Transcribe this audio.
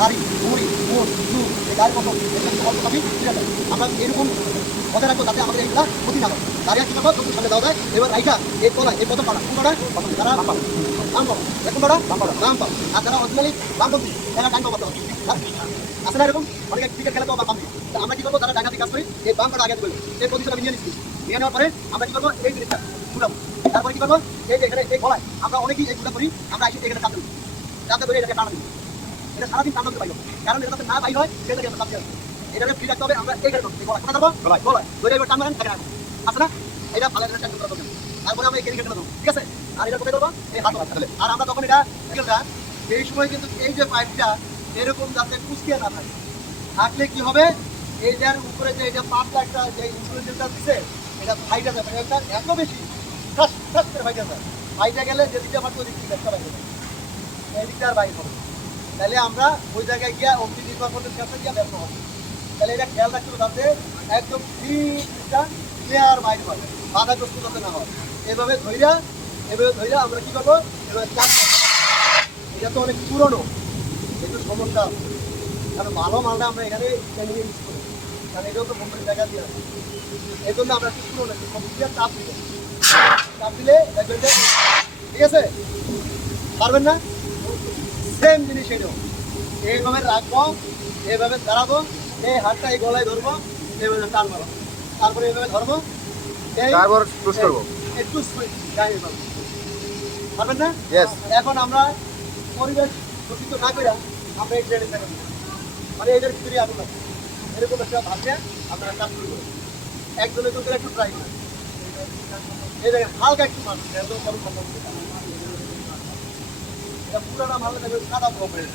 দাড়ি, মুড়ি, মুখ, চুল, এই গায়ের মতো অল্প পাখি ফিরে যায়। আমরা এরকম বজায় রাখবো যাতে আমাদের এইগুলা ক্ষতি না হয়। দাঁড়িয়ে কি করবো চোখের সামনে দেওয়া যায়। এবার রাইটা এই তলায় এই প্রথম পাড়া কোন পাড়া তারা বাম পাড়া এখন পাড়া বাম পাড়া আর যারা অরিজিনালি বামপন্থী তারা ডান পাড়া হবে। আছে না এরকম অনেকে ক্রিকেট খেলে তো বাম আমরা কি করবো যারা ডাকাতি কাজ করি এই বাম পাড়া আগে দেবো এই পজিশন আমি নিয়ে নিচ্ছি। নিয়ে নেওয়ার পরে আমরা কি করবো এই জিনিসটা ঘুরাবো। তারপরে কি করবো এই যে এখানে এই গলায় আমরা অনেকেই এই ঘুরা করি আমরা এখানে চাপ দেবো যাতে করে এটাকে টানা দিই। এটা সারাদিন টানা দিতে পারি কারণ এটা যাতে না বাইর হয় সেটাকে আমরা চাপ দিয়ে এটাকে ফ্রি রাখতে হবে। আমরা এইখানে গলায় কোথায় দেবো গলায় ধরে এবার টান মারেন এখানে রাখবো আছে না এটা ভালো একটা টান করা দরকার। তারপরে আমরা এখানে কেটে দেবো ঠিক আছে। আর এটা কোথায় দেবো এই হাত আর আমরা তখন এটা এই সময় কিন্তু এই যে পাইপটা এরকম যাতে কুচকিয়ে না থাকে থাকলে কি হবে এইটার উপরে যে এটা পাতলা একটা যে ইনসুলেশনটা দিচ্ছে এটা ফাইটা যাবে এটা এত বেশি ঠাস ঠাস করে ফাইটা যায়। ফাইটা গেলে যে দিকটা পারতো ওই দিকটা বাইরে যাবে এই দিকটা আর বাইরে হবে। তাহলে আমরা ওই জায়গায় গিয়া অগ্নি নির্বাপনের কাছে গিয়া ব্যস্ত হবো। তাহলে এটা খেয়াল রাখতে হবে যাতে একদম ফ্রিটা ক্লিয়ার বাইরে হয় বাধাগ্রস্ত যাতে না হয়। এভাবে ধইরা আমরা কি করবো এবার চাপ এটা তো অনেক পুরনো একটু সমস্যা কারণ ভালো মালটা আমরা এখানে ইউজ করি কারণ এটাও তো কোম্পানির জায়গা দিয়ে আছে। এই জন্য আমরা একটু পুরনো চাপ দিলে ঠিক আছে পারবেন না সেম জিনিস এটাও এইভাবে রাখবো এইভাবে দাঁড়াবো এই হাতটা এই গলায় ধরবো এইভাবে টান মারবো তারপরে এইভাবে ধরবো একটু গায়ে পারবেন না। এখন আমরা পরিবেশ দূষিত না করে আমরা এই ট্রেনে থাকি মানে এদের ভিতরে আগুন লাগে এরকম একটা ভাবছে আপনারা কাজ শুরু করবেন একজনের চোখের একটু ট্রাই করেন এই দেখেন হালকা একটু মানুষ একদম কারণ সম্ভব এটা পুরানা ভালো দেখবেন সাদা প্রবলেম